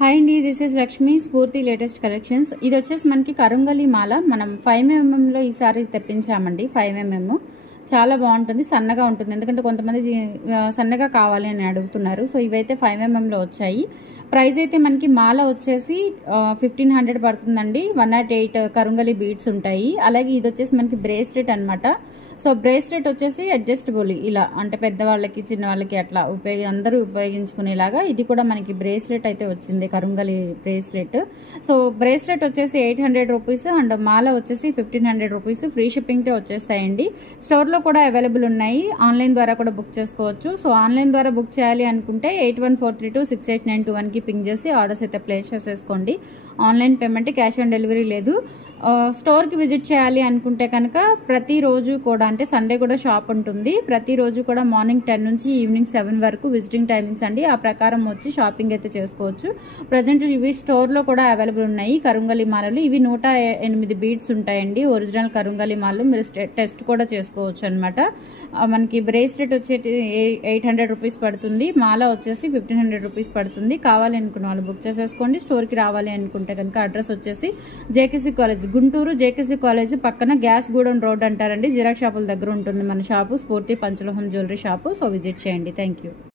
Hi అండి, this is Lakshmi స్ఫూర్తి latest collections. ఇది వచ్చేసి మనకి కరుంగలి మాల మనం 5mm ఈసారి తెప్పించామండి. 5mm చాలా బాగుంటుంది, సన్నగా ఉంటుంది. ఎందుకంటే కొంతమంది సన్నగా కావాలి అని అడుగుతున్నారు. సో ఇవైతే 5mm వచ్చాయి. ప్రైస్ అయితే మనకి మాల వచ్చేసి 1500 పడుతుందండి. 108 కరుంగలి బీడ్స్ ఉంటాయి. అలాగే ఇది వచ్చేసి మనకి బ్రేస్లెట్ అనమాట. సో బ్రేస్లెట్ వచ్చేసి అడ్జస్టబుల్, ఇలా అంటే పెద్దవాళ్ళకి చిన్నవాళ్ళకి అట్లా అందరూ ఉపయోగించుకునేలాగా ఇది కూడా మనకి బ్రేస్లెట్ అయితే వచ్చింది, కరుంగలి బ్రేస్లెట్. సో బ్రేస్లెట్ వచ్చేసి 800 రూపీస్ అండ్ మాల వచ్చేసి 1500 రూపీస్. ఫ్రీ షిప్పింగ్తో వచ్చేస్తాయండి. స్టోర్లో కూడా అవైలబుల్ ఉన్నాయి, ఆన్లైన్ ద్వారా కూడా బుక్ చేసుకోవచ్చు. సో ఆన్లైన్ ద్వారా బుక్ చేయాలి అనుకుంటే 8143268921కి పింగ్ చేసి ఆర్డర్స్ అయితే ప్లేస్ చేసేసుకోండి. Online payment, cash on delivery లేదు. స్టోర్కి విజిట్ చేయాలి అనుకుంటే కనుక ప్రతిరోజు కూడా, అంటే సండే కూడా షాప్ ఉంటుంది. ప్రతిరోజు కూడా మార్నింగ్ 10 నుంచి ఈవినింగ్ 7 వరకు విజిటింగ్ టైమింగ్స్ అండి. ఆ ప్రకారం వచ్చి షాపింగ్ అయితే చేసుకోవచ్చు. ప్రజెంట్ ఇవి స్టోర్లో కూడా అవైలబుల్ ఉన్నాయి కరుంగలి మాలలు. ఇవి 108 బీడ్స్ ఉంటాయండి, ఒరిజినల్ కరుంగలి మాలలు. మీరు టెస్ట్ కూడా చేసుకోవచ్చు అనమాట. మనకి బ్రేస్లెట్ వచ్చేసి 800 రూపీస్ పడుతుంది, మాల వచ్చేసి 1500 రూపీస్ పడుతుంది. కావాలి అనుకున్న వాళ్ళు బుక్ చేసేసుకోండి. స్టోర్కి రావాలి అనుకుంటే కనుక అడ్రస్ వచ్చేసి JKC college, Guntur JKC college పక్కన గ్యాస్ గూడెం రోడ్ అంటారండి. జిరాక్స్ షాపుల దగ్గర ఉంటుంది మన షాపు, స్ఫూర్తి పంచలోహం జ్యువెలరీ షాపు. సో విజిట్ చేయండి. Thank you.